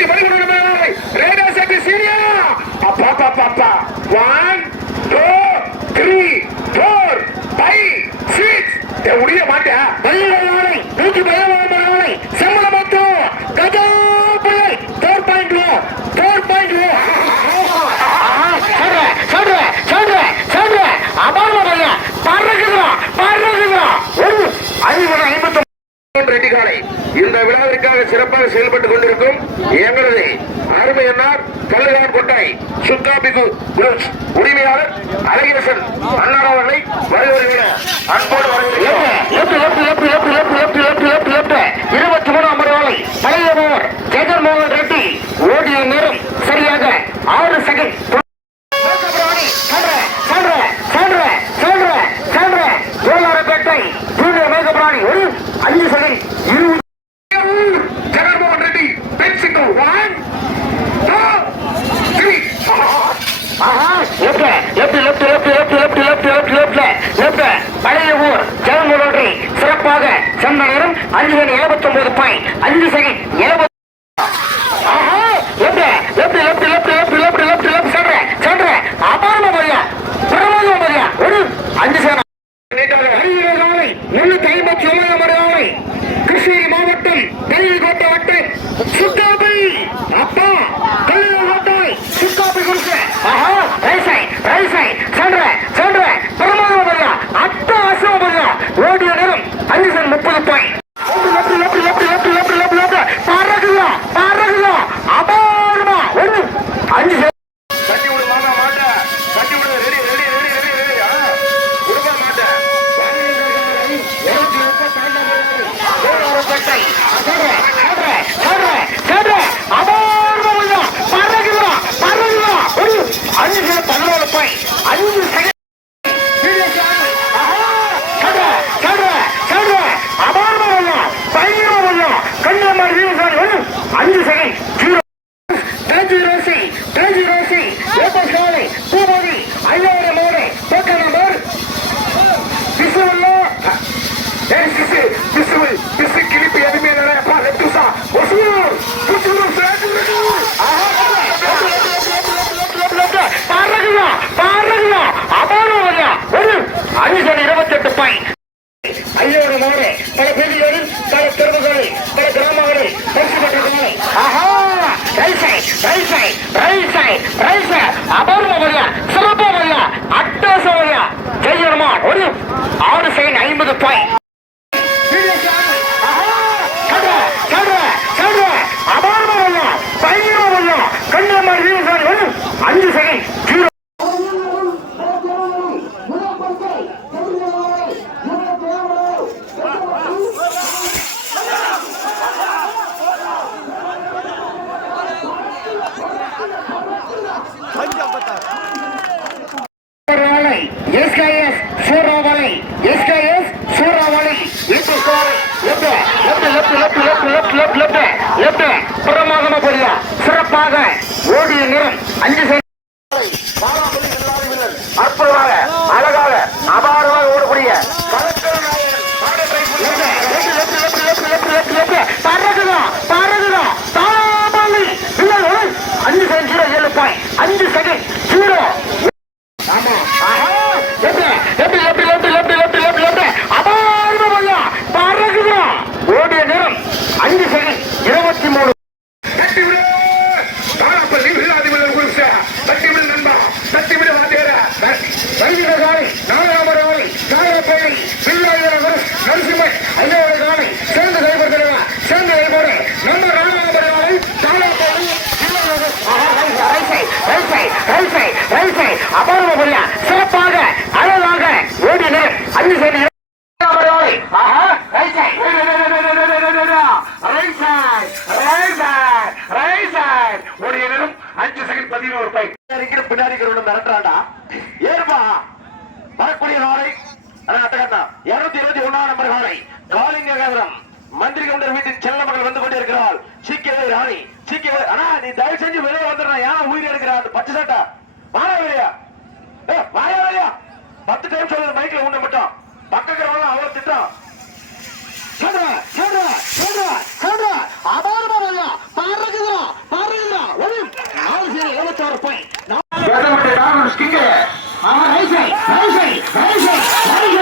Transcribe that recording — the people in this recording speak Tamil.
நூத்தி பதிமூணு நம்பர் ரேடியோ செட்டி சீனியா. அப்பா அப்பா அப்பா one two three four five six உடைய மாட்டேன் நூற்றி பதினாறு மற்றும் எங்களது அருமையன்னார் கல்லுகார் கொட்டை சுக்காபி குரூப்ஸ் உரிமையாளர் அழகிரசன் அன்னார் அவர்களை வருவதை அன்போடு இருபத்தி மூணாம் மறுவாளை தலைவர் ஜெகன்மோகன் ரெட்டி. ஓடிய நேரம் சரியாக ஆறு செகண்ட் சான்ற சான்ற சான்ற அஞ்சு மணி எழுபத்தி ஒன்பது பாயிண்ட் அஞ்சு செகண்ட் எழுபத்தி கிருஷ்ணகிரி மாவட்டம் தேவிக்கோட்டை வட்டு சுத்தாபி அப்பா கல்யாணத்தை சுத்தாபி குறிச்சு ஆஹா! ரைசை ரைசை சொல்ற சொல்ற பெருமாள் அத்த அசுவ ஓடிய நேரம் அஞ்சு சன் முப்பது side right side right side அபூர்வ வழியா சிறப்பு வழியா அட்டகாச வழியா ஒரு ஆறு சைன் ஐம்பது பாயிண்ட் சூறாவளி. எஸ்கேஎஸ் சூறாவளி எஸ்கேஎஸ் சூறாவளி. இட்டு சாலை left left left left left left left left left பிரமாதமா போறியா சிறப்பாக. ஓடிய நிறம் அஞ்சு அபாரமா போறியா சிறப்பாக அழகாக ஓடிய நேரம் அஞ்சு செகண்ட் அஞ்சு செகண்ட் பதினோரு பை பின்னாடி மிரட்டுறாண்டா ஏறுபா வரக்கூடிய நாளை இருநூத்தி இருபத்தி ஒன்னாம் நம்பர் காலை காலிங்க கேந்திரம் மந்திரி கவுண்டர் வீட்டின் செல்ல மகள் வந்து கொண்டிருக்கிறாள். சீக்கியவை ராணி சீக்கியவை அண்ணா நீ தயவு செஞ்சு வெளியே வந்துடுறா. பச்சை சட்டா. வாடா வெளியா. வாயா வெளியா. பத்து டைம் சொல்லுது மைக்ல உன்ன மட்டும். பக்கக்கிறவங்க அவ்வளவு திட்டம். சொல்றா சொல்றா சொல்றா சொல்றா. அபாரமா சரி